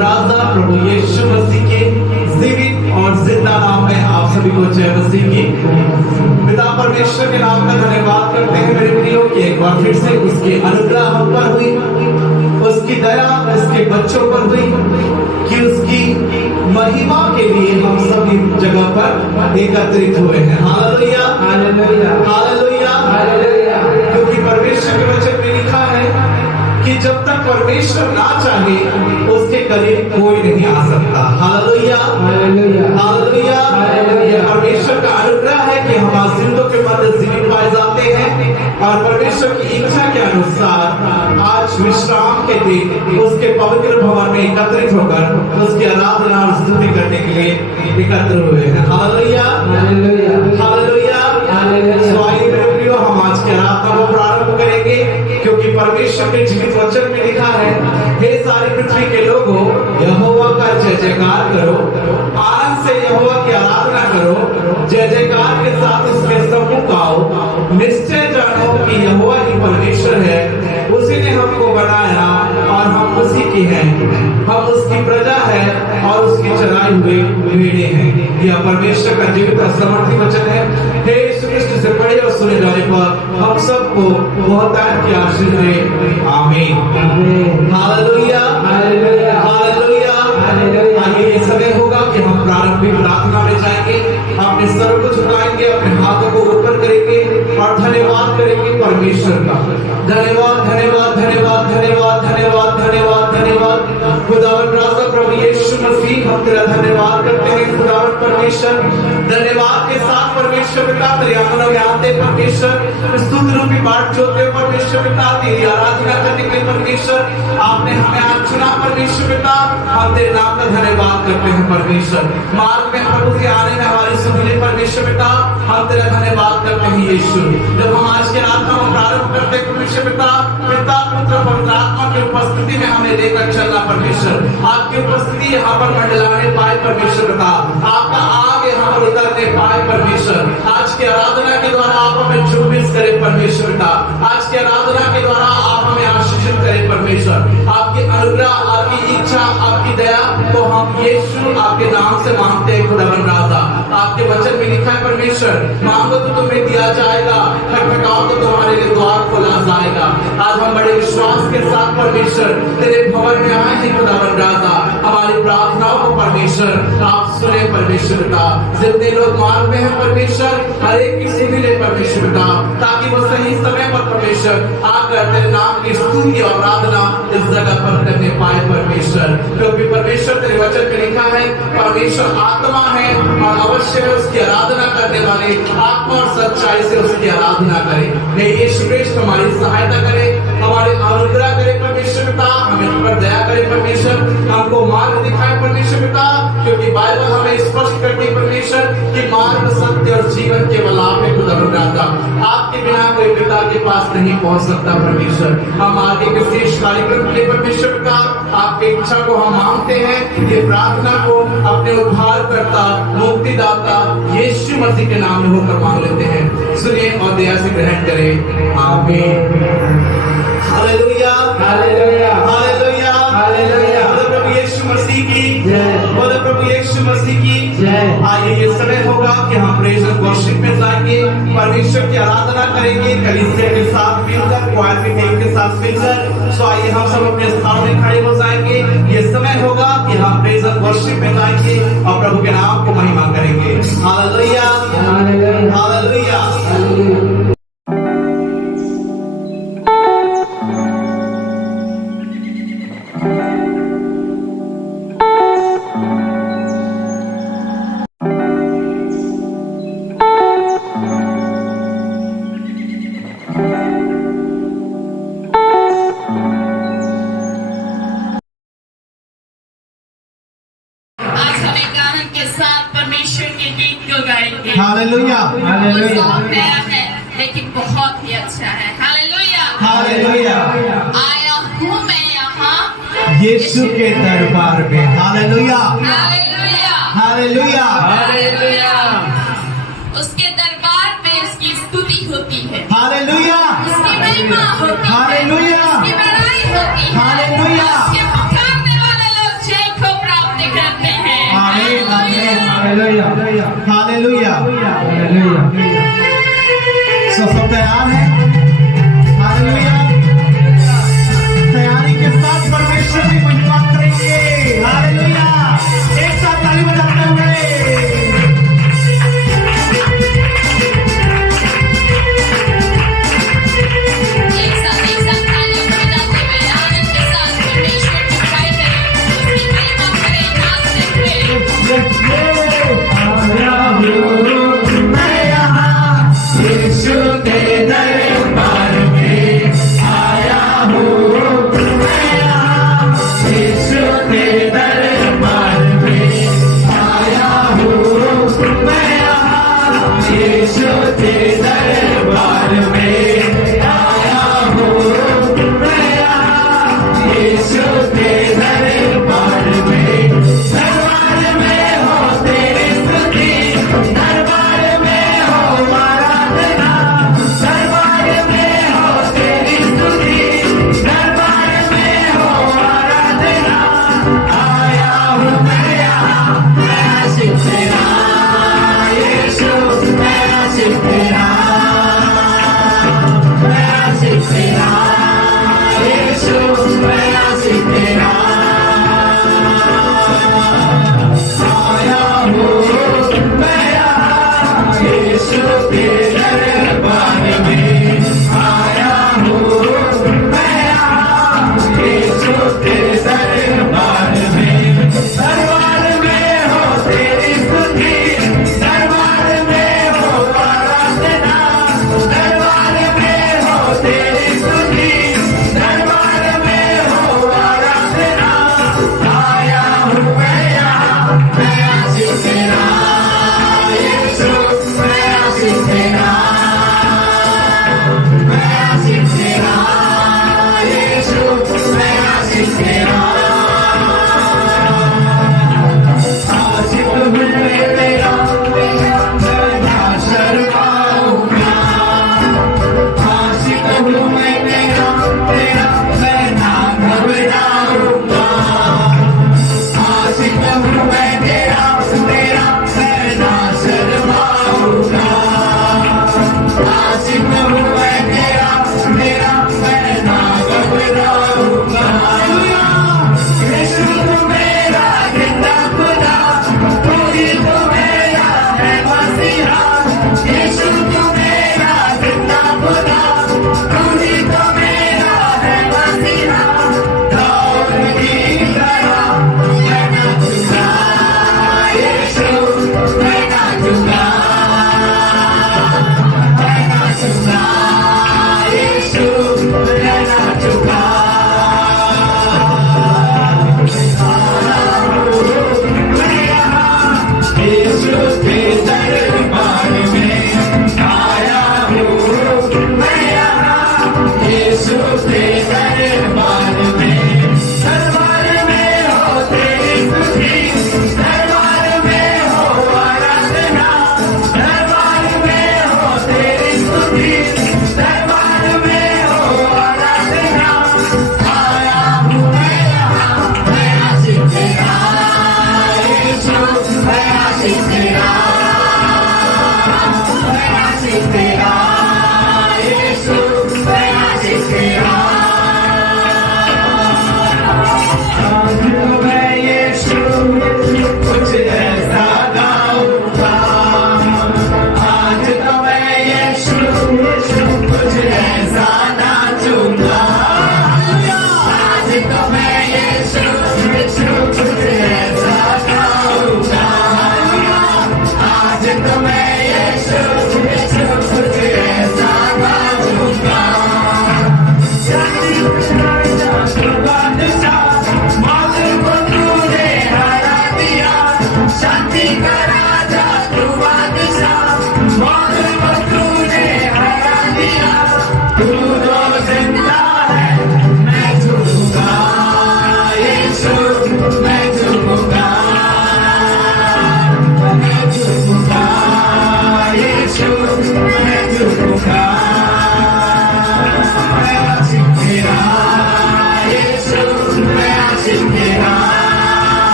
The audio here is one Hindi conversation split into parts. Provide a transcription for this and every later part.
राजा प्रभु यीशु मसीह के जीवित और जिंदा नाम में आप सभी को जय मसीह की। पिता परमेश्वर के नाम का धन्यवाद करते हैं मेरे प्रियो कि एक बार फिर से उसकी अनुग्रह हम पर हुई, उसकी दया उसके बच्चों पर हुई कि उसकी महिमा के लिए हम सब इस जगह पर एकत्रित हुए हैं। Hallelujah hallelujah hallelujah hallelujah. क्योंकि परमेश्वर के वचन में लिखा है कि जब तक परमेश्वर ना चाहे उसके करीब कोई नहीं आ सकता। Hallelujah hallelujah hallelujah. यह परमेश्वर का अनुग्रह है कि हम जिंदों के मध्य जीवित पाए जाते हैं और परमेश्वर की इच्छा के अनुसार आज विश्राम के दिन उसके पवित्र भवन में एकत्रित होकर उसकी आराधना और स्तुति करने के लिए एकत्र हुए हैं। Hallelujah hallelujah hallelujah hallelujah. आइए मेरे प्रियो हम आज की आराधना को प्रारंभ करेंगे क्योंकि परमेश्वर के जीवित वचन में लिखा है, हे सारी पृथ्वी के लोगों यहोवा का जय जयकार करो, आनंद से यहोवा की आराधना करो, जय जयकार के साथ उसके सम्मुख आओ। निश्चय जानो कि यहोवा ही परमेश्वर है, उसी ने हमको बनाया और हम उसी के हैं, हम उसकी प्रजा है और उसकी चराई हुए भेड़े हैं। यह परमेश्वर का जीवित और समर्थी वचन है। हे यीशु कृष्ण से पढ़े और सुने जाने पर हम सबको बहुत की आशीष दे। आमीन। Hallelujah hallelujah hallelujah hallelujah. आइए ये समय होगा कि हम प्रारंभिक प्रार्थना में जाएंगे, अपने सर को झुकाएंगे, अपने हाथों को ऊपर करेंगे और धन्यवाद करेंगे परमेश्वर का। धन्यवाद धन्यवाद धन्यवाद धन्यवाद धन्यवाद धन्यवाद धन्यवाद। खुदावंद राजा प्रभु यीशु मसीह हम तेरा धन्यवाद करते हैं। खुदावंद परमेश्वर धन्यवाद के साथ परमेश्वर पिता तेरे आंगन में आते परमेश्वर स्तुति रूपी बाट जोते परमेश्वर पिता तेरी आराधना करने के लिए परमेश्वर आपने हमें आज चुना परमेश्वर पिता। हम तेरे नाम का धन्यवाद करते हैं परमेश्वर। मार्ग में प्रभु के आने में हमारी सुनिए परमेश्वर पिता, हम तेरा धन्यवाद करते हैं यीशु। जब हम आज के आराधना को प्रारंभ करते हैं परमेश्वर पिता, पिता पुत्र पवित्र आत्मा की उपस्थिति में हमें लेकर चलना परमेश्वर। आपकी उपस्थिति यहाँ पर मंडलाने पाए परमेश्वर पिता, आपका आग यहाँ पर उतरने पाए परमेश्वर। आज की आराधना के द्वारा आप हमें जुम्बिश करें परमेश्वर पिता, आज की आराधना के द्वारा आप हमें आशीषित करें परमेश्वर। आपकी अनुग्रह, आपकी इच्छा, आपकी दया को हम यीशु आपके नाम से मांगते हैं। खुदावंद राजा आपके वचन में लिखा है परमेश्वर, मांगो तो तुम्हें दिया जाएगा, खटखटाओ तो तुम्हारे लिए द्वार खोला जाएगा। आज हम बड़े विश्वास के साथ परमेश्वर तेरे भवन में आए हैं खुदावंद राजा। हमारी प्रार्थनाओं को परमेश्वर आप सुने परमेश्वर पिता। जितने लोग मार्ग में हैं परमेश्वर हर एक की सुनी ले परमेश्वर पिता, ताकि वो सही समय पर परमेश्वर आकर तेरे नाम की स्तुति और आराधना इस जगह पर करने पाए परमेश्वर। क्योंकि परमेश्वर तेरे वचन में लिखा है परमेश्वर आत्मा है और अवश्य है उसकी आराधना करने वाले आत्मा और सच्चाई से उसकी आराधना करें। हे यीशु कृष्ण हमारी सहायता करे, हमारे अनुग्रह करे परमेश्वर पिता, हमें पर दया करे परमेश्वर, हमको मार्ग दिखाए परमेश्वर पिता। क्योंकि बाइबल हमें स्पष्ट करती है परमेश्वर कि मार्ग सत्य और जीवन केवल आप है खुदावंद राजा। आपके बिना कोई पिता के पास नहीं पहुंच सकता परमेश्वर। हम आगे के शेष कार्यक्रम के लिए परमेश्वर पिता आपकी इच्छा को हम मांगते हैं। ये प्रार्थना को अपने उद्धारकर्ता मुक्तिदाता यीशु मसीह के नाम में होकर मांग लेते हैं। सुनिए और दया से ग्रहण करें। आमीन। Hallelujah hallelujah hallelujah hallelujah. प्रभु यीशु मसीह की जय, बोले प्रभु यीशु मसीह की जय। आइए ये समय होगा कि हम प्रेज और वर्शिप में जाएंगे, परमेश्वर की आराधना करेंगे कलीसिया के साथ मिलकर, क्वायर की टीम के साथ मिलकर। सो आइए हम सब अपने स्थान में खड़े हो जाएंगे। ये समय होगा कि हम प्रेज और वर्शिप में जाएंगे और प्रभु के नाम को महिमा करेंगे। Hallelujah hallelujah hallelujah. Hallelujah hallelujah. नया है लेकिन बहुत ही अच्छा है। Hallelujah hallelujah. आया हूँ मैं यहाँ यीशु के दरबार में। Hallelujah hallelujah hallelujah hallelujah. उसके दरबार में उसकी स्तुति होती है। हालेलुया। उसकी महिमा होती है। हालेलुया। उसकी बड़ाई होती है। हालेलुया। उसके पुकारने वाले लोग जय हालेलुया। सब तैयार है? हालेलुया। तैयारी के साथ परमेश्वर की महिमा करेंगे। हालेलुया। एक साथ ताली बजाते हुए एक साथ तालियों बजाते हुए आनंद के साथ परमेश्वर की बड़ाई करें, उसकी महिमा करें, नाचते हुए। मैं यहाँ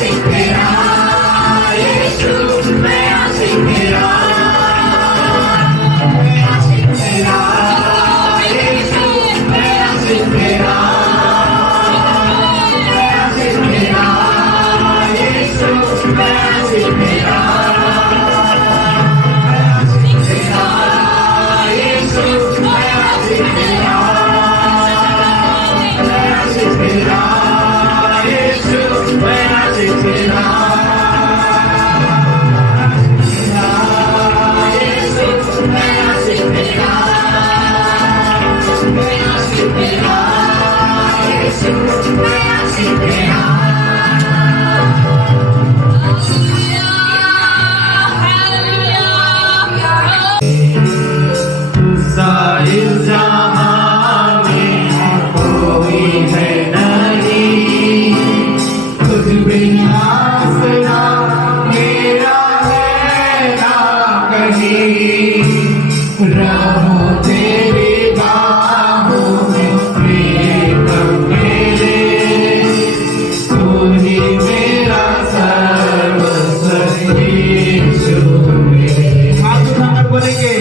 आशिक तेरा यीशु मैं आशिक तेरा आशिक तेरा यीशु मैं आशिक तेरा आशिक तेरा यीशु मैं आशिक तेरा आशिक तेरा यीशु मैं आशिक तेरा आशिक तेरा यीशु मैं आशिक तेरा साहिल जहां में कोई है नहीं, तुझ बिना आसरा मेरा है ना कहीं। रहूं तेरी बाहों में प्रेम मेरे, तू ही मेरा सर्वस्व यीशु मेरे। हाथ उठाकर बोलेंगे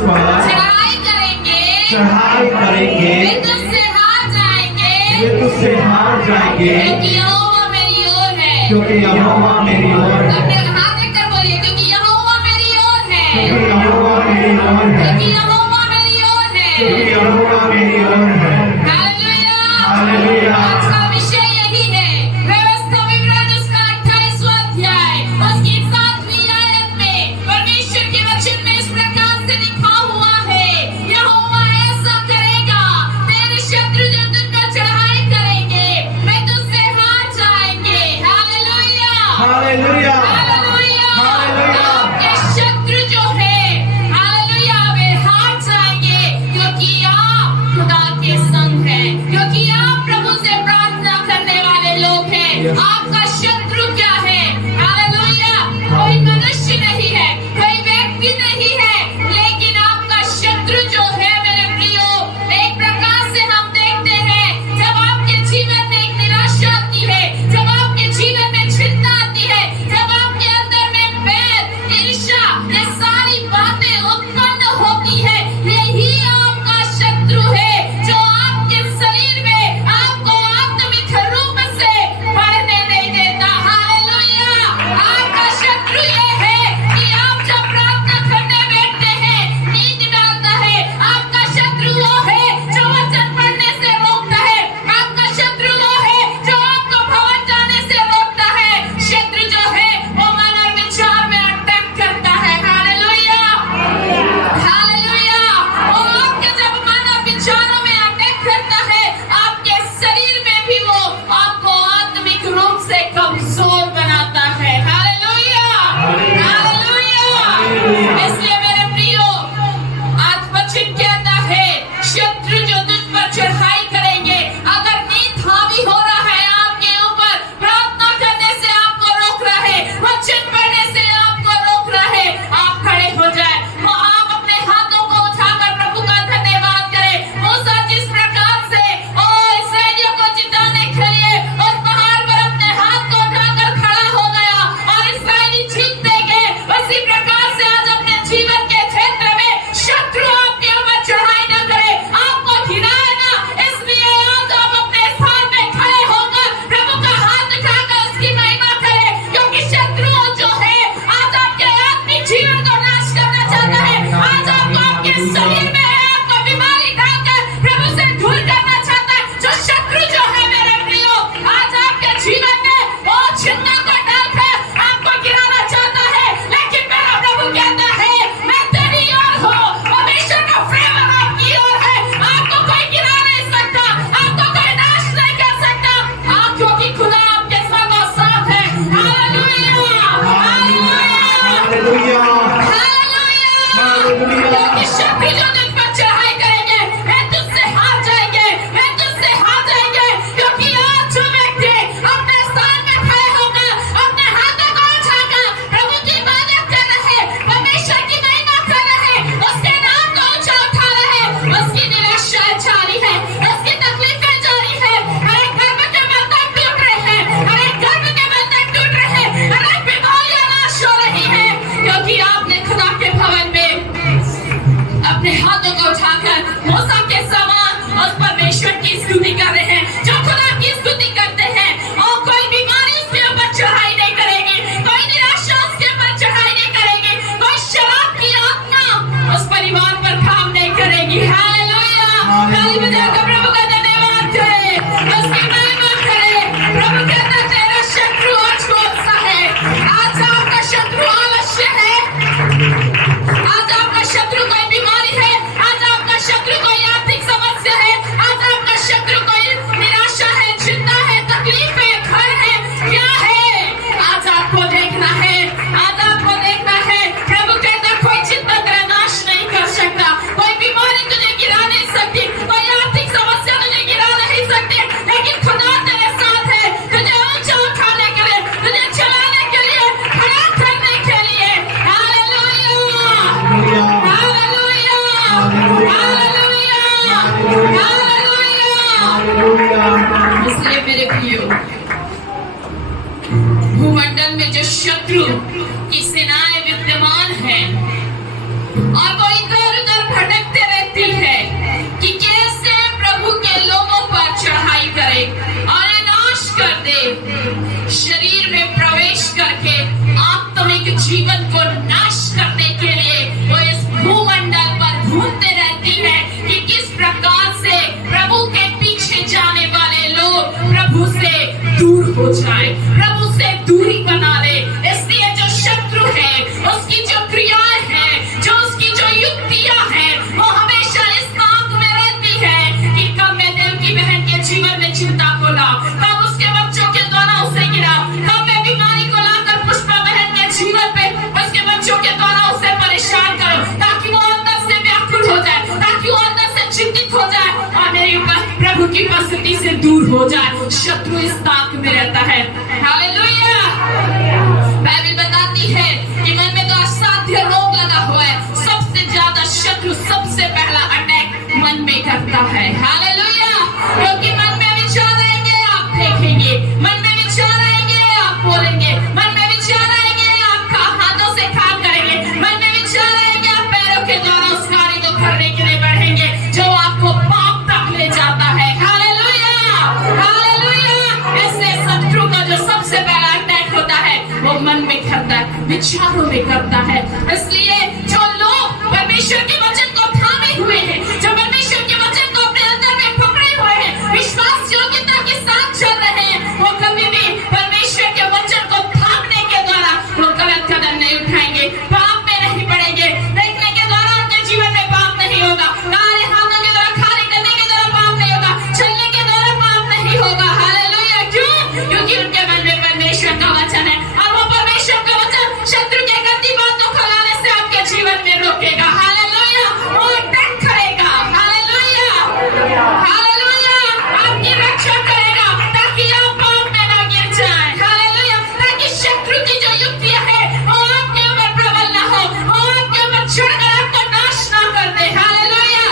पर चढ़ाई करेंगे, चढ़ाई करेंगे, वे तुझसे हार जाएंगे, वे तुझसे हार जाएंगे, क्योंकि यहोवा मेरी ओर है। क्योंकि यहोवा मेरी ओर है, अपने हाथ देकर बोलिए, क्योंकि यहोवा मेरी ओर है, क्योंकि यहोवा मेरी ओर है, क्योंकि यहोवा मेरी ओर है। क्योंकि यहोवा मेरी ओर है। हालेलुया। हालेलुया। आज का विषय यही है, व्यवस्था विवरण उसका 28वां अध्याय उसकी 7वीं आयत में परमेश्वर के वचन में इस प्रकार से लिखा हुआ है, यहोवा ऐसा करेगा, तेरे शत्रु जो तुझ पर चढ़ाई करेंगे, वे तुझसे हार जाएंगे। हालेलुया। हालेलुया। हालेलुया। हालेलुया। आपके शत्रु जो है, हालेलुया, वे हार जाएंगे, क्योंकि आप खुदा के संग हैं, क्योंकि आप प्रभु से प्रार्थना करने वाले लोग हैं। आपका शत्रु क्या है? हालेलुया। कोई मनुष्य नहीं है, कोई व्यक्ति नहीं है, लेकिन आपका शत्रु जो है मेरे प्रियो, एक प्रकार से हम देखते हैं जब आपके जीवन में एक निराशा आती है, जब आपके जीवन में चिंता आती है, जब आपके अंदर में बैर, ईर्ष्या, ये सारी बातें उत्पन्न होती है, यही आपका शत्रु है जो आपके शरीर में आपको आत्मिक रूप से बढ़ने नहीं देता। हालेलुया। आपका शत्रु ये है कि आप जब प्रार्थना करने बैठते हैं नींद डालता है। आपका शत्रु वो है जो वचन पढ़ने से रोकता है। आपका शत्रु वो है जो आपको भवन जाने से रोकता है। शत्रु जो है वो मन और विचार में अटैक करता है। हालेलुया। हालेलुया। वो आपके जब मन और विचारों में अटैक करता है, आपके शरीर में भी वो आपको आत्मिक रूप से कमजोर बनाता है। हालेलुया। हालेलुया। इसलिए मेरे प्रियो, आज वचन कहता है शत्रु जो तुझ पर चढ़ाई करेंगे, अगर नींद हावी हो रहा है आपके ऊपर, प्रार्थना करने से आपको रोक रहा है, वचन पढ़ने से आपको रोक रहा है, आप खड़े हो जाए, आप अपने हाथों को उठाकर प्रभु का धन्यवाद करें। मूसा जिस प्रकार से इस्राएलियों को जिताने के लिए उस पहाड़ पर अपने हाथ को उठाकर खड़ा हो गया और इस्राएली जीतते गए, उसी प्रकार से आज अपने जीवन के क्षेत्र में शत्रु आपके ऊपर चढ़ाई न करे, आपको गिराए ना। इसलिए आज आप अपने स्थान में खड़े होकर प्रभु का हाथ उठाकर उसकी महिमा करें, क्योंकि शत्रु जो है आज आपके आत्मिक जीवन को नाश करना चाहता है। आज आपको आपके शरीर में है, आपको बीमारी डालकर प्रभु से दूर करना चाहता है। जो शत्रु जो है मेरे प्रियो, आज आपके जीवन में वो चिंता को डालकर आपको गिराना चाहता है, लेकिन मेरा प्रभु कहता है मैं तेरी ओर हूँ, परमेश्वर का फेवर आपकी ओर है, आपको कोई गिरा नहीं सकता, आपको कोई नाश नहीं कर सकता, क्योंकि खुदा आपके संग और साथ है। हालेलुया। हालेलुया। हालेलुया। क्योंकि शत्रु जो तुझ पर चढ़ाई करेंगे, वे तुझसे हार जाएंगे, वे तुझसे हार जाएंगे, क्योंकि आज जो व्यक्ति अपने स्थान में खड़े होकर अपने हाथों को उठाकर प्रभु की इबादत कर रहे, परमेश्वर की महिमा कर रहे, उसके नाम को ऊंचा उठा रहे, उसकी निराशा जारी है, उसकी तकलीफें जारी है, हर एक गर्भ के बंधन टूट रहे हैं, हर एक गर्भ के बंधन टूट रहे हैं, हर एक बीमारियां नाश हो रही है, क्योंकि आपने खुदा के भवन में अपने हाथों को उठाकर मूसा के समान उस परमेश्वर की स्तुति कर रहे हैं। जो खुदा की स्तुति करते हैं और कोई बीमारी उसके ऊपर चढ़ाई नहीं करेगी, कोई निराशा उसके ऊपर चढ़ाई नहीं करेगी, कोई शराब की आत्मा उस परिवार पर काम नहीं करेगी। हालेलुया। ताली बजाकर प्रभु का धन्यवाद करें, उसकी महिमा करें। प्रभु कहता है तेरा शत्रु आज कौन सा है? आज आपका शत्रु आलस्य है, आज आपका शत्रु कोई बीमारी है, आज आपका शत्रु कोई आर्थिक समस्या है, आज आपका शत्रु कोई निराशा है, चिंता है, तकलीफ है, घर है, क्या है? आज आपको देखना है, आज आपको देखना है। प्रभु कहता कोई चिंता तेरा नाश नहीं कर सकता, कोई बीमारी तुझे गिरा नहीं सकती, कोई आर्थिक समस्या तुझे गिरा नहीं सकती, लेकिन खुदा तेरे साथ है, तुझे ऊंचा उठाने के लिए, तुझे चलाने के लिए, खड़ा करने के लिए। हालेलुया। हालेलुया। हालेलुया। हालेलुया। इसलिए मेरे प्रियो, भूमंडल में जो शत्रु की सेनाएं विद्यमान हैं और वो इधर उधर की उपस्थिति से दूर हो जाए, शत्रु इस ताक में रहता है। हालेलुया। बाइबल बताती है कि मन में तो असाध्य रोग लगा हुआ है। सबसे ज्यादा शत्रु सबसे पहला अटैक मन में करता है। हालेलुया। क्योंकि मन में विचार आएंगे, आप फेंकेंगे। मन में विचार आएंगे, आप बोलेंगे। मन में विचार आएंगे, आप हाथों से काम करेंगे। मन में विचार आएंगे, आप पैरों के द्वारा उस कार्य को करने के लिए बढ़ेंगे जो आपको पाप तक ले जाता है। Hallelujah, hallelujah. इसलिए शत्रु का जो सबसे पहला अटैक होता है वो मन में करता है, विचारों में करता है। इसलिए जो लोग परमेश्वर के वचन को थामे हुए हैं, जो परमेश्वर के वचन को अपने अंदर में पकड़े हुए हैं, विश्वास योग्यता के साथ चल रहे हैं, वो कभी भी परमेश्वर के वचन को थामने के द्वारा वो गलत कदम नहीं उठाएंगे, पाप में नहीं पड़ेंगे। देखने के द्वारा उनके जीवन में पाप नहीं होगा, कार्य हाथों के द्वारा कार्य करने के द्वारा पाप नहीं होगा, चलने के द्वारा पाप नहीं होगा। हालेलुया। क्यों? क्योंकि उनके मन में परमेश्वर का वचन है और वो परमेश्वर का वचन शत्रु के गंदी बातों को लाने से आपके जीवन में रोकेगा। हालेलुया। वो अटैक करेगा। Hallelujah, hallelujah. आपकी रक्षा करेगा ताकि आप पाप में ना गिर जाएं। हालेलुया। ताकि शत्रु की जो युक्तियां हैं वो आपके ऊपर प्रबल ना हो, वो आपके ऊपर चढ़कर आपको नाश ना कर दे। Hallelujah,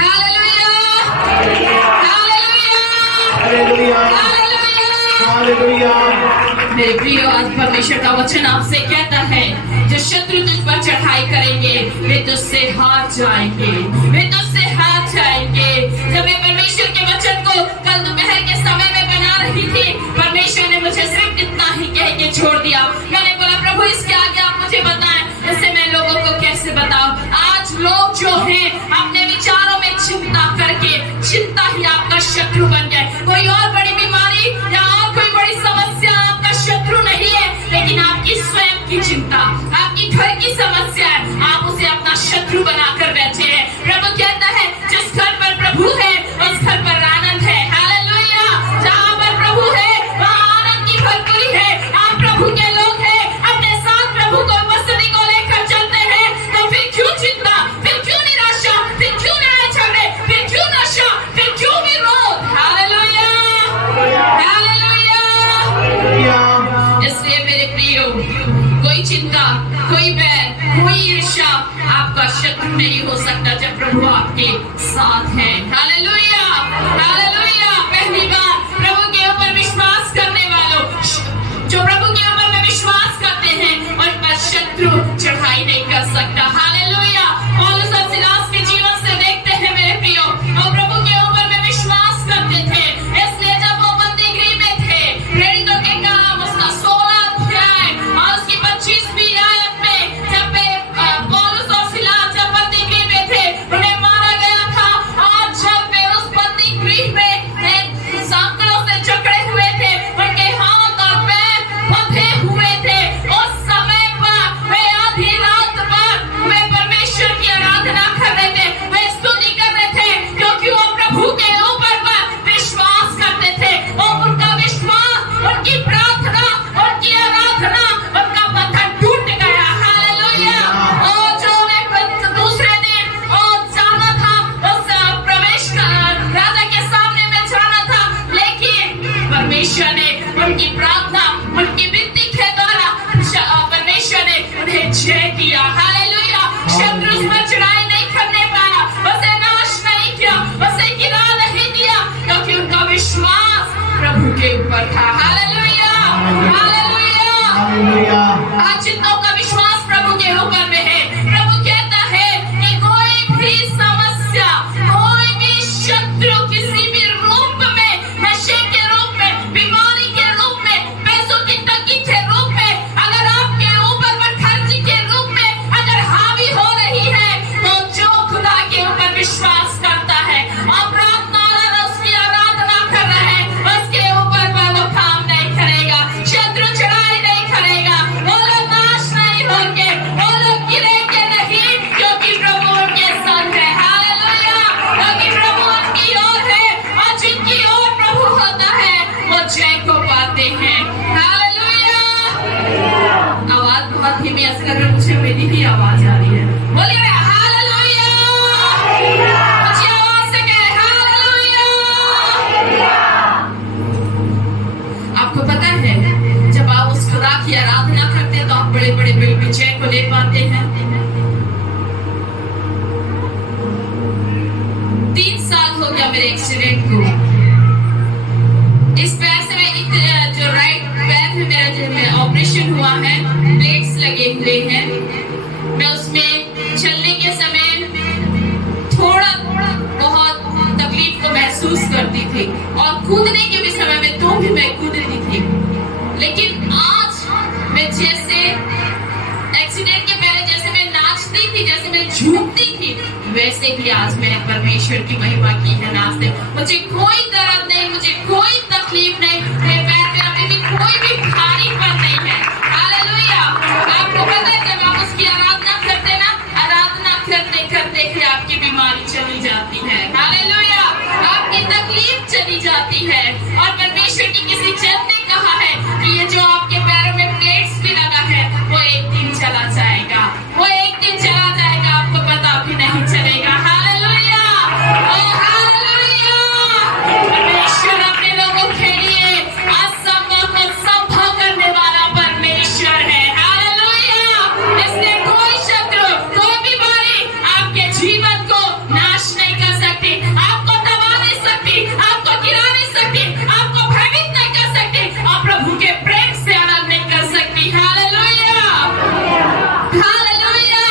hallelujah, hallelujah, hallelujah. मेरे प्रियो, आज परमेश्वर का वचन आपसे कहता है जो शत्रु तुझ पर चढ़ाई करेंगे वे तुझसे हार जाएंगे, वे तुझसे हार जाएंगे। जब मैं परमेश्वर के वचन को कल दोपहर के समय में बना रही थी, परमेश्वर ने मुझे सिर्फ इतना ही कह के छोड़ दिया। मैंने बोला प्रभु इसके आगे आप मुझे बताएं, इससे मैं लोगों को कैसे बताऊं। आज लोग जो हैं अपने विचारों में चिंता करके, चिंता ही आपका शत्रु बन गए। कोई और बड़ी बीमारी या और कोई बड़ी समस्या आपका शत्रु नहीं है, लेकिन आपकी स्वयं की चिंता, आपकी घर की समस्या है, आप उसे अपना शत्रु बनाकर बैठे हैं। प्रभु कहता है जिस घर पर प्रभु है उस घर पर आनंद है। हालेलुया। जहाँ पर प्रभु है वहाँ आनंद की भरपूरी है। आप प्रभु के लोग हैं, अपने साथ प्रभु को उपस्थिति को लेकर चलते हैं, तो फिर क्यों चिंता, फिर क्यों निराशा, फिर क्यों लड़ाई झगड़े, फिर क्यों नशा, फिर क्यों विरोध। Hallelujah, hallelujah. इसलिए मेरे प्रियो, कोई चिंता, कोई बैर, कोई ईर्ष्या आपका शत्रु नहीं हो सकता जब प्रभु आपके साथ है। Hallelujah, hallelujah. पहली बार प्रभु के ऊपर विश्वास करने वालों, जो प्रभु के ऊपर में विश्वास करते हैं, उन पर शत्रु चढ़ाई नहीं कर सकता। हालेलुया। पौलुस और सिलास के जीवन से देखते हैं मेरे प्रियो, वो प्रभु के ऊपर में विश्वास करते थे। इसलिए जब वो बंदीगृह में थे, प्रेरितों के काम उसका 16 अध्याय और उसकी 25वीं आयत में, जब पौलुस और सिलास जब बंदीगृह में थे, उन्हें मारा गया था और जब हो गया मेरे एक्सीडेंट को। इस पैर से मैं जो राइट पैर है मेरा जो में ऑपरेशन हुआ है, प्लेट्स लगे हुए हैं। मैं उसमें चलने के समय थोड़ा बहुत तकलीफ को महसूस करती थी और कूदने के भी समय में तो भी मैं कूदती थी। लेकिन आज मैं जैसे एक्सीडेंट के पहले जैसे मैं नाचती थी, जैसे मैं झूमती थी, वैसे ही आज मैंने परमेश्वर की महिमा की है नाचते। मुझे कोई दर्द नहीं, मुझे कोई तकलीफ नहीं, मेरे पैर में अभी भी कोई भी भारीपन नहीं है। हालेलुया। आपको पता है जब आप उसकी आराधना करते ना, आराधना करते करते ही आपकी बीमारी चली जाती है। हालेलुया। आपकी तकलीफ चली जाती है। और परमेश्वर की किसी जन ने कहा है कि ये जो आपके पैरों में प्लेट्स भी लगा है वो एक दिन चला जाएगा, वो एक दिन चला जाएगा, आपको पता भी नहीं चलेगा। हालेलुया। ओ हालेलुया। परमेश्वर अपने लोगों के लिए असंभव को संभव करने वाला परमेश्वर है। हालेलुया। इसलिए कोई शत्रु, कोई बीमारी आपके जीवन को नाश नहीं कर सकती, आपको दबा नहीं सकती, आपको गिरा नहीं सकती, आपको भयभीत नहीं कर सकती और प्रभु के प्रेम से अलग नहीं कर सकती। हालेलुया। हालेलुया।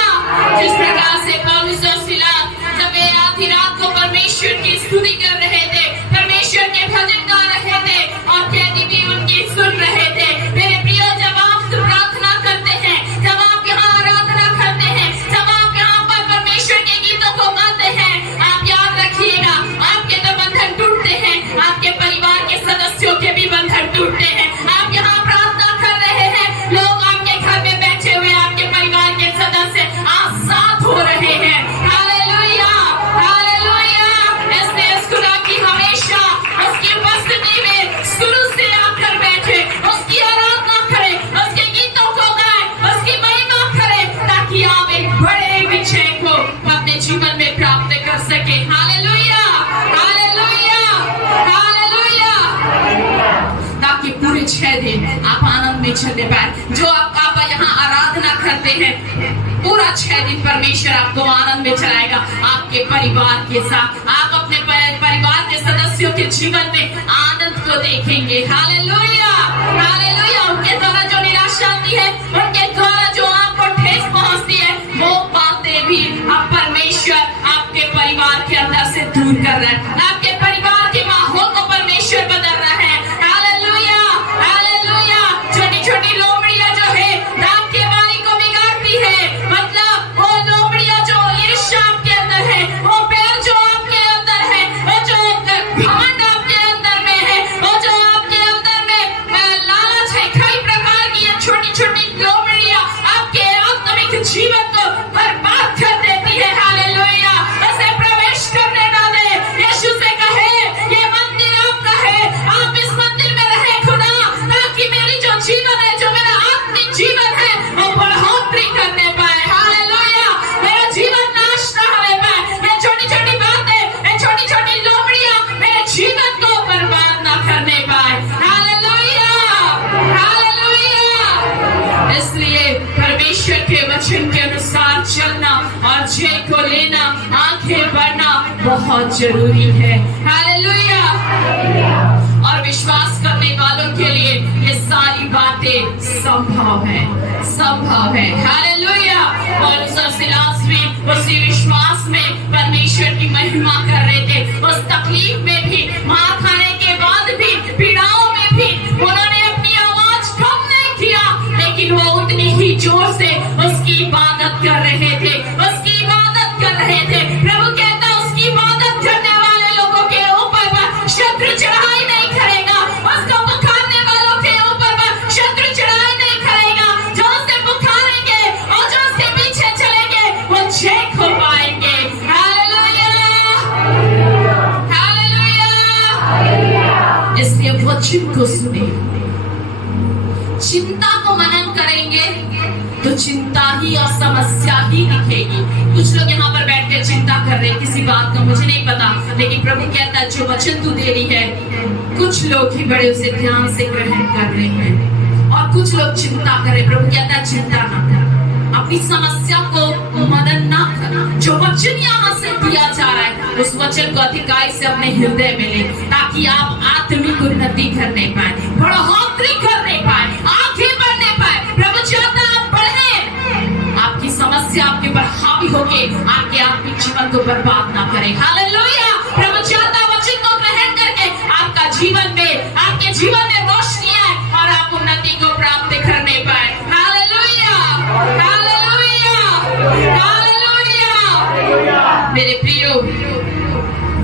जिस प्रकार से पौलुस और सीला जब आधी रात को परमेश्वर की स्तुति कर रहे थे, परमेश्वर के भजन गा रहे थे और कैदी भी उनकी सुन रहे थे। मेरे प्रियो, जब आप प्रार्थना करते हैं, जब आप यहाँ आराधना करते हैं, जब आप यहाँ पर परमेश्वर के गीतों को गाते हैं, आप याद रखिएगा आपके तो बंधन टूटते हैं, आपके परिवार के सदस्यों के भी बंधन टूटते हैं। आप यहाँ प्रार्थना कर रहे हैं, लोग आपके घर में बैठे हुए आपके परिवार के सदस्य आजाद हो रहे हैं। हालेलुया। हालेलुया। इसलिए इस खुदा की हमेशा उसकी उपस्थिति में शुरू से आकर बैठे, उसकी आराधना करें, उसके गीतों को गाएं, उसकी महिमा करें, ताकि आप एक बड़े विजय को अपने जीवन में प्राप्त कर सके। हालेलुया। हालेलुया। हालेलुया। ताकि पूरे 6 दिन आप आनंद में चलने पाए। जो आप यहाँ आराधना करते हैं, पूरा 6 दिन परमेश्वर आपको आनंद में चलाएगा आपके परिवार के साथ। आप अपने परिवार के सदस्यों के जीवन में आनंद को देखेंगे। हालेलुया। हालेलुया। उनके द्वारा जो निराशा आती है, उनके द्वारा जो आपको ठेस पहुंचती है, वो बातें भी अब परमेश्वर आपके परिवार के अंदर से दूर कर रहा है। आपके परिवार के माहौल को परमेश्वर बदल रहा है। हालेलुया। हालेलुया। छोटी छोटी लोमड़ियां जो है रात के वाणी को बिगाड़ती है, मतलब वो लोमड़ियां जो ईर्ष्या आपके अंदर है, वो प्यार जो आपके अंदर है, वो जो घमंड आपके अंदर में है, वो जो आपके अंदर में लालच है, कई प्रकार की ये छोटी छोटी लोमड़ियां आपके आत्मिक जीवन को बर्बाद कर देती है। हालेलुया। उसे प्रवेश करने ना दे। यीशु से कहे ये मंदिर आपका है, आप इस मंदिर में रहे खुदा, ताकि मेरी जो जीवन है, जो मेरा आत्मिक जीवन है, वो बढ़ोतरी करने पाए। हालेलुया। मेरा जीवन नाश ना होने पाए। ये छोटी छोटी बातें, ये छोटी छोटी लोमड़ियां मेरे जीवन को बर्बाद ना करने पाए। हालेलुया। हालेलुया। इसलिए परमेश्वर के वचन के अनुसार चलना और जय को लेना, आगे बढ़ना बहुत जरूरी है। हालेलुया। और विश्वास करने वालों के लिए ये सारी बातें संभव है, संभव है। हालेलुया। पौलुस और सीलास भी उसी विश्वास में परमेश्वर की महिमा कर रहे थे। उस तकलीफ में भी, मार खाने के बाद भी, पीड़ाओं में भी उन्होंने अपनी आवाज कम नहीं किया, लेकिन वो उतनी ही जोर से उसकी इबादत कर रहे थे, उसकी इबादत कर रहे थे। प्रभु कहता उसकी इबादत करने वाले लोगों के ऊपर शत्रु चढ़ाई नहीं करेगा, उसको पुकारने वालों के ऊपर शत्रु चढ़ाई नहीं करेगा। जो उसे पुकारेंगे और जो उसके पीछे चलेंगे, वो जय को पाएंगे। हालेलुया। हालेलुया। इसलिए वचन को सुने, चिंता को मनन करेंगे तो चिंता ही और समस्या ही दिखेगी। कुछ लोग यहाँ पर बैठ कर चिंता कर रहे हैं किसी बात का, मुझे नहीं पता, लेकिन प्रभु कहता है जो वचन तू दे रही है, कुछ लोग ही बड़े उसे ध्यान से ग्रहण कर रहे हैं और कुछ लोग चिंता कर रहे हैं। प्रभु कहता है चिंता ना कर, अपनी समस्या को मदद ना कर। जो वचन यहाँ से दिया जा रहा है उस वचन को अधिकाई से अपने हृदय में ले, ताकि आप आत्मिक उन्नति करने पाए, बढ़ोतरी करने पाए, आगे बढ़ने पाए। प्रभु चाहता है आप बढ़े, आपकी समस्या आपके ऊपर हावी होके आपके आत्मिक जीवन को बर्बाद ना करे। हालेलुया। प्रभु चाहता है वचन को ग्रहण करके आपका जीवन में, आपके जीवन में रोशनी आए और आप उन्नति को प्राप्त करने पाए। Hallelujah, hallelujah, hallelujah. मेरे प्रियो,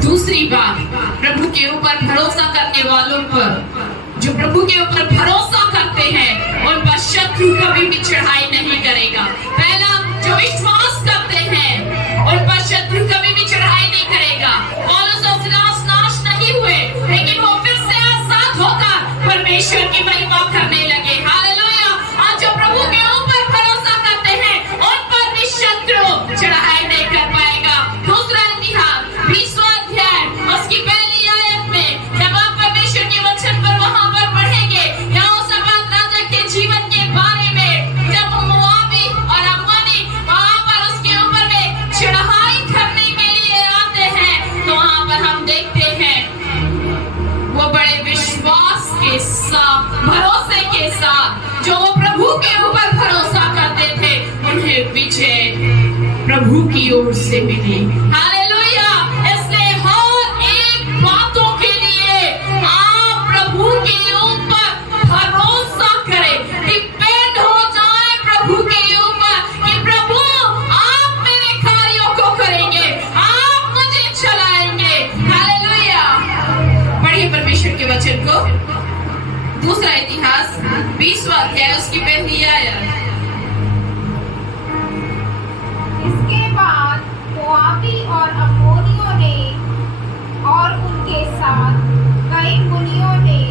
दूसरी बात, प्रभु के ऊपर भरोसा करने वालों पर, जो प्रभु के ऊपर भरोसा करते हैं उन पर शत्रु कभी भी चढ़ाई नहीं करेगा। पहला, जो विश्वास करते हैं उन पर शत्रु कभी भी चढ़ाई नहीं करेगा। पौलुस और सिलास नाश नहीं हुए, लेकिन वो फिर से आजाद होकर परमेश्वर की महिमा करने लगे। हालेलुया। आज जो प्रभु के ऊपर भरोसा करते हैं उन पर भी शत्रु चढ़ाई नहीं कर पाएगा। दूसरा इतिहास 20वां अध्याय उसकी पहली आयत में जब आप परमेश्वर के वचन पर वहां पर पढ़ेंगे, यहोशापात राजा के जीवन के बारे में, जब मोआबी और अम्मोनी वहां पर उसके ऊपर में चढ़ाई करने के लिए आते हैं, तो वहां पर हम देखते हैं वो बड़े विश्वास के साथ, भरोसे के साथ, जो वो प्रभु के ऊपर भरोसा करते थे, उन्हें विजय प्रभु की ओर से मिली। हालेलुया। इसलिए हर एक बातों के लिए आप प्रभु के ऊपर भरोसा करें, डिपेंड हो जाए प्रभु के ऊपर कि प्रभु आप मेरे कार्यों को करेंगे, आप मुझे चलाएंगे। हालेलुया। पढ़िए परमेश्वर के वचन को। दूसरा इतिहास 20वां अध्याय उसकी पहली आयत। इसके बाद मोआबी और अम्मोनियों ने और उनके साथ कई मुनियों ने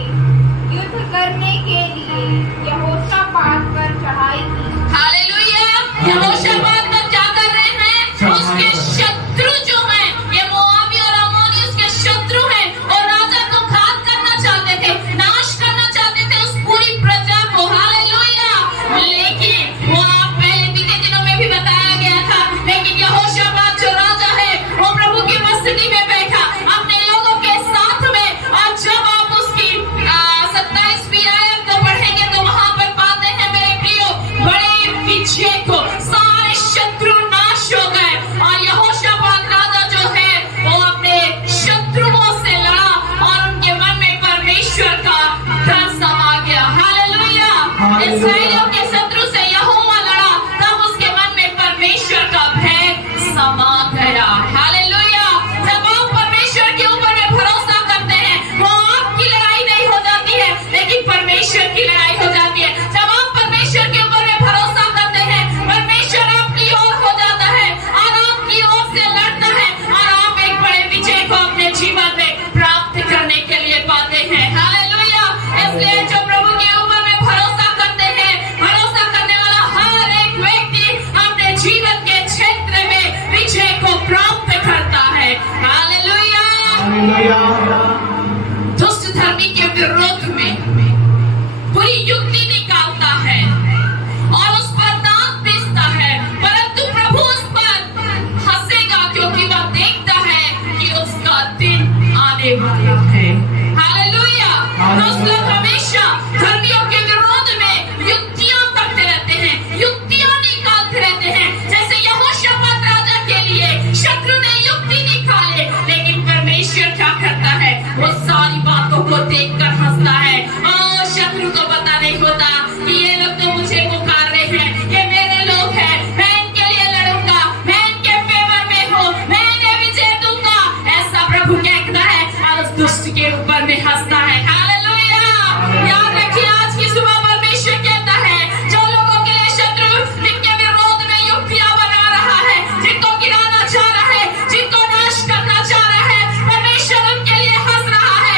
युद्ध करने के लिए यहोशापात पर चढ़ाई की। हालेलुया। यहोशापात पर क्या कर रहे हैं? उसके शत्रु जो हैं, ये मोआबी और अम्मोनी उसके शत्रु हैं और राजा को घात करना चाहते थे, नाश करना चाहते थे उस पूरी प्रजा को। हालेलुया। लेकिन वो आप पहले बीते दिनों में भी बताया गया था, लेकिन यहोशापात जो राजा है वो प्रभु की मस्जिद में बैठा अपने लोगों के साथ में, और जब आप उसकी 27वीं आयत को पढ़ेंगे तो वहां पर पाते हैं मेरे प्रियो, बड़े पीछे को सारे शत्रु नाश हो गए और यहोशापात राजा जो है वो अपने शत्रुओं से लड़ा और उनके मन में परमेश्वर का डर समा गया। हालेलुया। इस्राएलियों के शत्रु से यहोवा लड़ा, तब उसके मन में परमेश्वर का भय समा गया। हालेलुया। जब आप परमेश्वर के ऊपर में भरोसा करते हैं, वो आपकी लड़ाई नहीं हो जाती है, लेकिन परमेश्वर की लड़ाई हो जाती है। जब आप परमेश्वर के ऊपर में भरोसा करते हैं, परमेश्वर आपकी ओर हो जाता है और आपकी ओर से लड़ता है और आप एक बड़े विजय को अपने जीवन में प्राप्त करने के लिए पाते हैं। हालेलुया। इसलिए जो प्रभु के ऊपर में भरोसा करते हैं, भरोसा करने वाला हर एक व्यक्ति अपने जीवन के क्षेत्र में विजय को प्राप्त करता है। हालेलुया। दुष्ट धर्मी के विरोध में बुरी युक्ति निकालता है और उस पर दांत पीसता है, परंतु प्रभु उस पर हंसेगा क्योंकि वह देखता है कि उसका दिन आने वाला है। हालेलुया। दोस्त लोग हमेशा धर्मियों के विरोध में युक्तियां करते रहते हैं, युक्तियां निकालते रहते हैं। जैसे यहोशापात राजा के लिए शत्रु ने युक्ति निकाले, लेकिन परमेश्वर क्या करता है? वो सारी बातों को देखकर हंसता है। और शत्रु को पता नहीं होता कि ये लोग तो मुझे पुकार रहे हैं, ये मेरे लोग हैं, मैं इनके लिए लड़ूंगा, मैं इनके फेवर में हूँ, मैं इन्हें विजय दूंगा, ऐसा प्रभु कहता है और उस दुष्ट के ऊपर में हंसता है। हालेलुया। याद रखिए, आज की सुबह परमेश्वर कहता है, जो लोगों के लिए शत्रु जिनके विरोध में युक्तियां बना रहा है, जिनको गिराना चाह रहा है, जिनको नाश करना चाह रहा है, परमेश्वर उनके लिए हंस रहा है,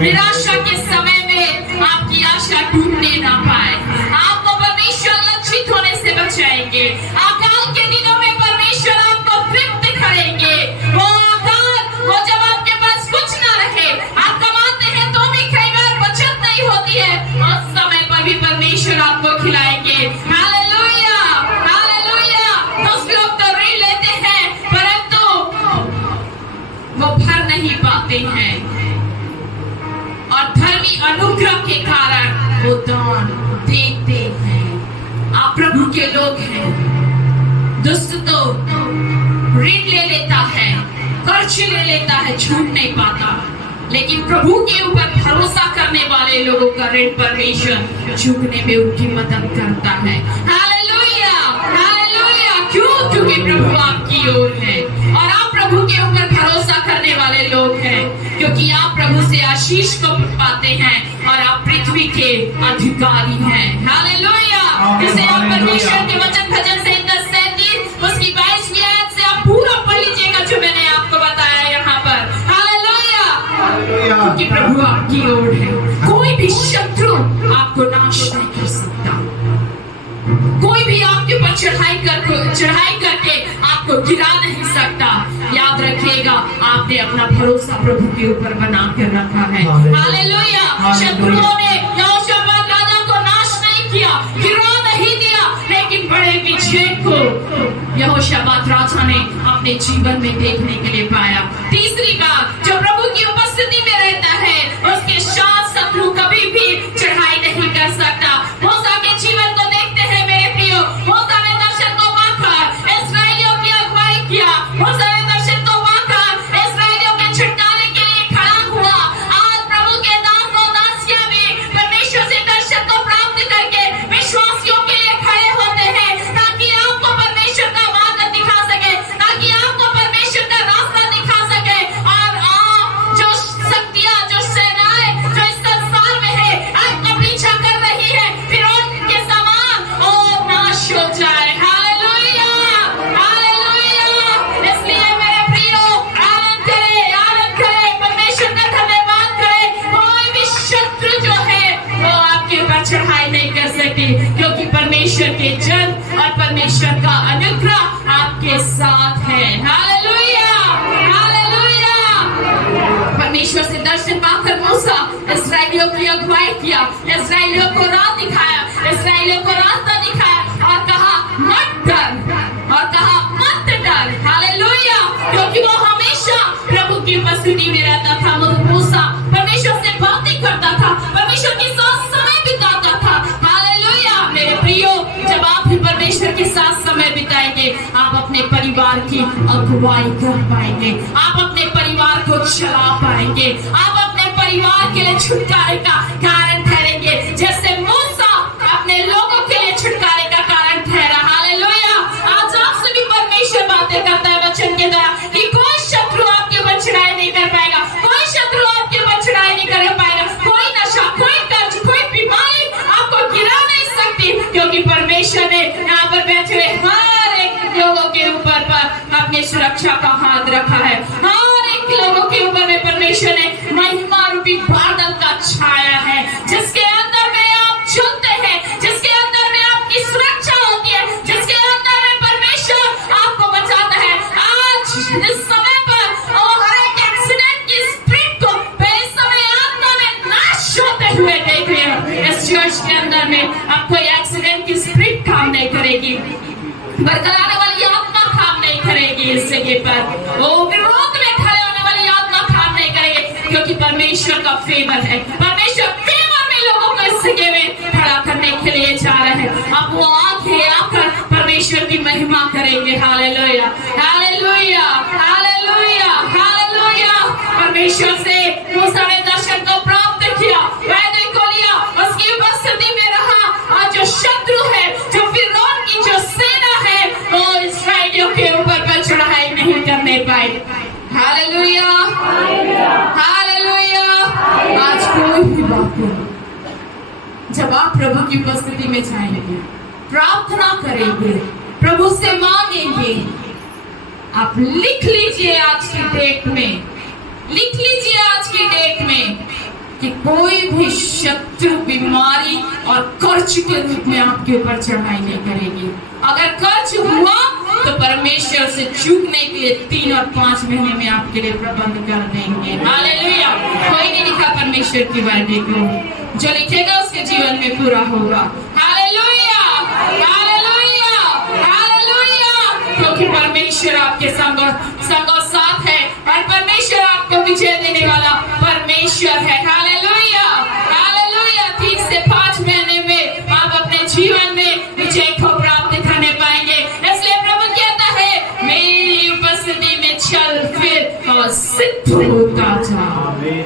निराशा के समय में आपकी आशा टूटने ना पाए। आपको परमेश्वर लज्जित होने से बचाएंगे। अकाल के दिनों में परमेश्वर आपको तृप्त करेंगे। वो अकाल, वो जब आपके पास कुछ ना रहे, आप कमाते हैं तो भी कई बार बचत नहीं होती है, उस समय पर भी परमेश्वर आपको खिलाएंगे। Hallelujah, hallelujah. कुछ लोग तो ऋण लेते हैं परंतु वो भर नहीं पाते हैं, और धर्मी अनुग्रह के कारण वो दान देते हैं। आप प्रभु के लोग हैं। दुष्ट तो ऋण ले लेता है, कर्ज ले लेता है, छूट नहीं पाता, लेकिन प्रभु के ऊपर भरोसा करने वाले लोगों का ऋण परमेश्वर चुकने में उनकी मदद करता है। Hallelujah, hallelujah. क्यों? क्योंकि प्रभु आपकी ओर है और आप प्रभु के ऊपर भरोसा करने वाले लोग हैं, क्योंकि आप प्रभु से आशीष को पाते हैं और आप पृथ्वी के अधिकारी हैं। हालेलुया। जिसे आप परमेश्वर के वचन भजन संहिता 37 उसकी 22वीं आयत से आप पूरा पढ़ लीजिएगा, जो मैंने आपको बताया यहाँ पर। हालेलुया। क्योंकि प्रभु आपकी ओर है। कोई भी शत्रु आपको नाश नहीं कर सकता। कोई भी आपके ऊपर चढ़ाई करके आपको गिरा नहीं सकता। याद रखिएगा, आपने अपना भरोसा प्रभु के ऊपर बना कर रखा है। हालेलुया। शत्रुओं ने यहोशापात राजा को नाश नहीं किया, गिरा नहीं दिया, लेकिन बड़े विजय को यहोशापात राजा ने अपने जीवन में देखने के लिए पाया। तीसरी बात, जो प्रभु की उपस्थिति में रहता है उसके साथ शत्रु कभी भी चढ़ाई नहीं कर सकता। मूसा के जीवन को देखते हैं मेरे प्रियो। मूसा ने दर्शन को पाकर इस्राएलियों की अगुवाई किया। मूसा ने दर्शन को पाकर इस्राएलियों के छुटकारे के लिए खड़ा हुआ। आज प्रभु के दास और दासियां भी परमेश्वर से दर्शन को प्राप्त करके विश्वासियों के लिए खड़े होते हैं, ताकि आपको परमेश्वर का मार्ग दिखा सके, ताकि आपको परमेश्वर का रास्ता दिखा सके, और आप जो शक्तियां, जो सेनाएं जो इस संसार में है आपका पीछा कर रही है, फिर उनके समान ओ नाश हो जाए। Hallelujah, hallelujah. इसलिए मेरे प्रियो, आनंद करे, परमेश्वर का धन्यवाद करे। कोई भी शत्रु जो है वो आपके ऊपर चढ़ाई नहीं कर सकती, क्योंकि परमेश्वर के जन और परमेश्वर का अनुग्रह आपके साथ है। Hallelujah, hallelujah. परमेश्वर से दर्शन पाकर मूसा इस्राएलियों की अगुवाई किया, इस्राएलियों को राह दिखाया, इस्राएलियों को रास्ता दिखाया और कहा मत डर, और कहा मत डर। हालेलुया। क्योंकि वो हमेशा प्रभु की उपस्थिति में रहता था। मूसा परमेश्वर से बातें करता था, परमेश्वर के साथ समय बिताता था। हालेलुया। मेरे प्रियो, जब आप भी परमेश्वर के साथ समय बिताएंगे, आप अपने परिवार की अगुवाई कर पाएंगे, आप अपने परिवार को चला पाएंगे, आप अपने परिवार के लिए छुटकारे का कारण ठहरेंगे, जैसे मूसा अपने लोगों के लिए छुटकारे का कारण ठहरा। हालेलुया। आज आपसे भी परमेश्वर बातें करता है वचन के द्वारा कि कोई शत्रु आपके ऊपर चढ़ाई नहीं कर पाएगा, कोई शत्रु आपके ऊपर चढ़ाई नहीं कर पाएगा, कोई नशा, कोई कर्ज, कोई बीमारी आपको गिरा नहीं सकती, क्योंकि परमेश्वर ने यहाँ पर बैठे हुए हर एक लोगों के ऊपर पर अपनी सुरक्षा का हाथ रखा है। हर एक लोगों के ऊपर में परमेश्वर ने महिमा रूपी बादल का छाया है, जिसके अंदर में आप चलते हैं, जिसके अंदर में आपकी सुरक्षा होती है, जिसके अंदर में परमेश्वर आपको बचाता है। आज इस समय पर हर एक एक्सीडेंट की स्प्रिट को इस समय आत्मा में नाश होते हुए देख रहे हो। इस चर्च के अंदर में अब कोई एक्सीडेंट की स्प्रिट काम नहीं करेगी, बरकराने वाली आत्मा काम नहीं करेगी इस जगह पर। वो विरोध में खड़े होने वाली आत्मा काम नहीं करेगी, क्योंकि परमेश्वर का फेवर है। परमेश्वर फेवर में लोगों को इस जगह में खड़ा करने के लिए जा रहे हैं। अब वो आगे आकर परमेश्वर की महिमा करेंगे। Hallelujah, hallelujah, hallelujah, hallelujah. परमेश्वर से मूसा ने दर्शन को प्राप्त किया, वेदी को लिया, उसकी उपस्थिति में रहा, और जो शत्रु है, जो फिरौन की जो सेना है, वो इस्राएलियों के ऊपर पर चढ़ाई नहीं करने पाए। Hallelujah, hallelujah. आज कोई भी बात हो, जब आप प्रभु की उपस्थिति में जाएंगे, प्रार्थना करेंगे, प्रभु से मांगेंगे, आप लिख लीजिए आज की डेट में, लिख लीजिए आज की डेट में, कि कोई भी शत्रु बीमारी और कर्ज के रूप में आपके ऊपर चढ़ाई नहीं करेगी। अगर कर्ज हुआ तो परमेश्वर से चूकने के लिए 3 और 5 महीने में आपके लिए प्रबंध कर देंगे। हालेलुया। कोई नहीं लिखा परमेश्वर की वायदे को, जो लिखेगा उसके जीवन में पूरा होगा। Hallelujah, hallelujah, hallelujah. क्योंकि परमेश्वर आपके संग और साथ है और परमेश्वर आपको विजय देने वाला परमेश्वर है। Hallelujah, hallelujah. 3 से 5 महीने में आप अपने जीवन में विजय को प्राप्त करने पाएंगे। इसलिए प्रभु कहता है मेरी उपस्थिति में चल फिर और सिद्ध होता जा।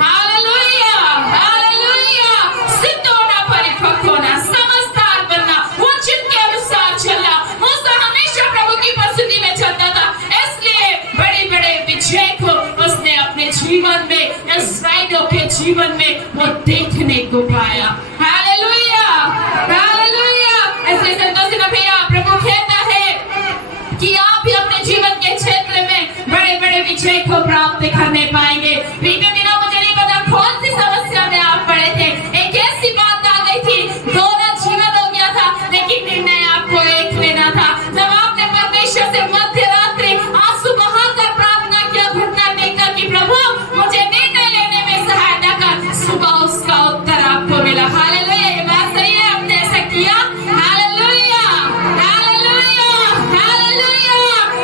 Hallelujah, hallelujah. सिद्ध होना, परिपक्व होना, समझदार बनना, वचन के अनुसार चलना। मूसा हमेशा प्रभु की उपस्थिति में चलता था, इसलिए बड़े बड़े विजय को उसने अपने जीवन में, इस्राएलियों के जीवन में वो देखने को पाया। Hallelujah, hallelujah. ऐसे संतोष ना भैया, प्रभु कहता है कि आप भी अपने जीवन के क्षेत्र में बड़े बड़े विजय को प्राप्त करने पाएंगे। बीते दिनों मुझे नहीं पता कौन सी समस्या में आप पड़े थे, एक ऐसी बात आ गई थी, दोनों जीवन हो गया था, लेकिन निर्णय आपको एक लेना था। जब आपने परमेश्वर से मध्य रात्रि आंसू बहाकर प्रार्थना किया, घुटना टेका कि प्रभु मुझे निर्णय लेने में सहायता कर, सुबह उसका उत्तर आपको मिला। हालेलुया। ये बात सही है, आपने ऐसा किया। Hallelujah, hallelujah, hallelujah.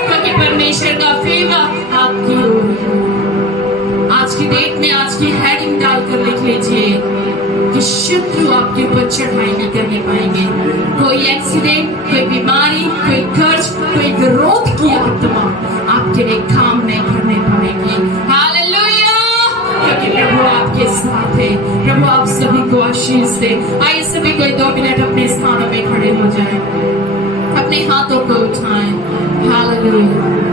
क्योंकि परमेश्वर का फेवर आपकी ओर है। आज की डेट में आज की हेडिंग डालकर लिख लीजिए कि शत्रु आपके ऊपर चढ़ाई नहीं करने पाएंगे। कोई एक्सीडेंट, कोई बीमारी, कोई कर्ज, कोई विरोध की आत्मा आपके लिए काम नहीं करने पाएगी। हालेलुया। क्योंकि प्रभु आपके साथ है। प्रभु आप सभी को आशीष दे। आइए सभी कोई 2 मिनट अपने स्थानों में खड़े हो जाएं, अपने हाथों को उठाएं। हालेलुया।